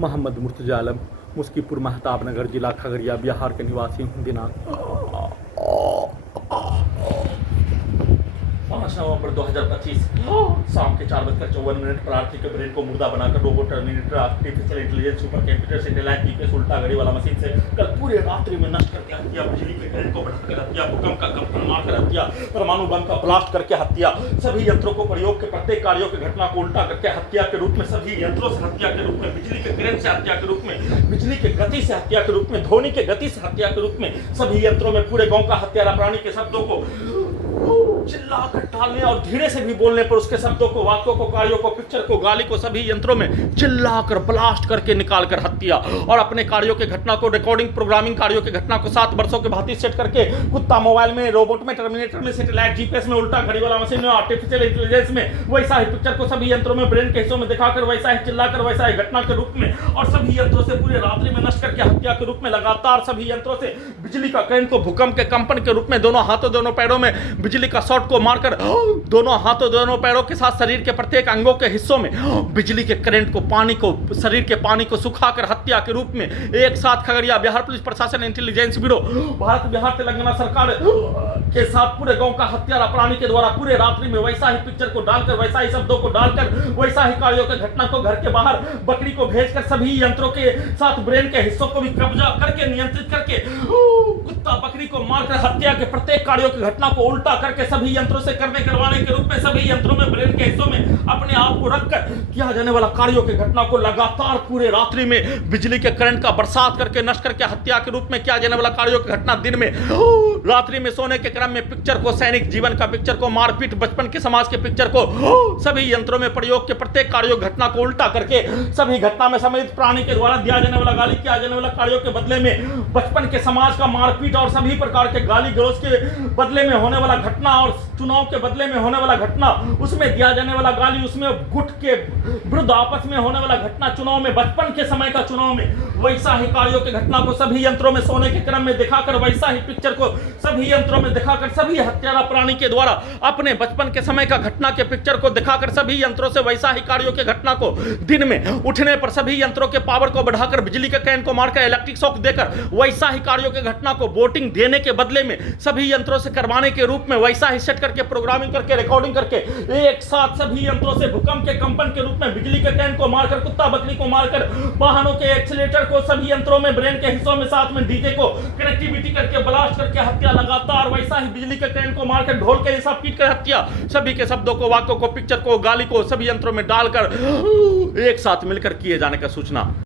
मोहम्मद मुर्तजा आलम, मुस्कीपुर महताब नगर, जिला खगड़िया, बिहार के निवासी हूँ। दिनांक 5 नवंबर 2025 शाम के 4:54 पर आरती के ब्रेन को मुर्दा बनाकर robot terminator artificial intelligence super computer satellite GPS उल्टा घड़ी वाला मशीन से कल पूरे रात्रि में नष्ट करके हत्या, बिजली के करंट को बढ़ाकर हत्या, भूकंप का कंपन मारकर हत्या, परमाणु बम का ब्लास्ट करके हत्या, सभी यंत्रों को प्रयोग के प्रत्येक कार्यों की घटना को उल्टा करके हत्या के रूप में, सभी यंत्रों से हत्या के रूप में, बिजली के करंट से हत्या के रूप में, बिजली के गति से हत्या के रूप में, ध्वनि के गति से हत्या के रूप में, सभी यंत्रों में पूरे गांव का हत्यारा प्राणी के शब्दों को चिल्लाकर डालने और धीरे से भी बोलने पर उसके शब्दों को, वाक्यों को, कार्यों को, पिक्चर को, गाली को सभी यंत्रों में चिल्लाकर ब्लास्ट करके निकालकर हत्या, और अपने कार्यों के घटना को, रिकॉर्डिंग प्रोग्रामिंग कार्यों की घटना को 7 वर्षों के भांति सेट करके कुत्ता मोबाइल में, रोबोट में, टर्मिनेटर में, सैटेलाइट जीपीएस में, उल्टा घड़ी वाला मशीन में, आर्टिफिशियल इंटेलिजेंस में वैसा ही पिक्चर को सभी यंत्रों में ब्रेन के हिस्सों में दिखाकर वैसा ही चिल्लाकर वैसा ही घटना के रूप में, और सभी यंत्रों से पूरे रात्रि में नष्ट करके हत्या के रूप में लगातार सभी यंत्रों से बिजली का करंट को भूकंप के कंपन के रूप में दोनों हाथों दोनों पैरों में बिजली का शॉट को मारकर दोनों हाथों दोनों पैरों के साथ शरीर के प्रत्येक अंगों के हिस्सों में बिजली के करंट को, पानी को, शरीर के पानी को सुखाकर हत्या के रूप में एक साथ खगड़िया बिहार पुलिस प्रशासन, इंटेलिजेंस ब्यूरो, भारत बिहार तेलंगाना सरकार के साथ पूरे गांव का हत्यारा प्राणी के द्वारा पूरे रात्रि में वैसा ही पिक्चर को डालकर, वैसा ही शब्दों को डालकर, वैसा ही कार्यों के घटना को घर के बाहर बकरी को भेजकर सभी यंत्रों के साथ ब्रेन के हिस्सों को भी कब्जा करके, नियंत्रित करके, कुत्ता बकरी को मारकर हत्या के प्रत्येक कार्यों की घटना को उल्टा करके सभी यंत्रों से करने करवाने के रूप में, सभी यंत्रों में ब्रेन के हिस्सों में अपने आप को रखकर किया जाने वाला कार्यों की घटना को लगातार पूरे रात्रि में बिजली के करंट का बरसात करके नष्ट करके हत्या के रूप में किया जाने वाला कार्यों की घटना दिन में, रात्रि में सोने के क्रम में पिक्चर को, सैनिक जीवन का पिक्चर को, मारपीट बचपन के समाज के पिक्चर को, सभी यंत्रों में प्रयोग के प्रत्येक कार्यों घटना को उल्टा करके सभी घटना में सम्मिलित प्राणी के द्वारा दिया जाने वाला गाली, किया जाने वाला कार्यों के बदले में बचपन के समाज का मारपीट और सभी प्रकार के गाली गलौज के बदले में होने वाला घटना और चुनाव के बदले में होने वाला घटना, उसमें दिया जाने वाला गाली, उसमें गुट के विरुद्ध आपस में होने वाला घटना, चुनाव में बचपन के समय का चुनाव में वैसा ही कार्यों की घटना को सभी यंत्रों में सोने के क्रम में दिखाकर, वैसा ही पिक्चर को सभी यंत्रों में दिखाकर, सभी हत्यारा प्राणी के द्वारा अपने बचपन के समय का घटना के पिक्चर को दिखाकर सभी यंत्रों से वैसा ही कार्यों की घटना को दिन में उठने पर सभी यंत्रों के पावर को बढ़ाकर, बिजली के करंट को मारकर, इलेक्ट्रिक शॉक देकर वैसा ही कार्यों की घटना को वोटिंग देने के बदले में सभी यंत्रों से करवाने के रूप में वैसा ही सेट करके, प्रोग्रामिंग करके, रिकॉर्डिंग करके एक साथ सभी यंत्रों से भूकंप के कंपन के रूप में बिजली के करंट को मारकर, कुत्ता बकरी को मारकर, वाहनों के एक्सीलेटर को सभी यंत्रों में, ब्रेन के हिस्सों में, साथ में डीजे को कनेक्टिविटी करके ब्लास्ट करके हत्या, लगातार वैसा ही बिजली के करंट को मारकर ढोल के जैसा पीट कर हत्या, सभी के शब्दों को, वाक्यों को, पिक्चर को, गाली को सभी यंत्रों में डालकर एक साथ मिलकर किए जाने का सूचना।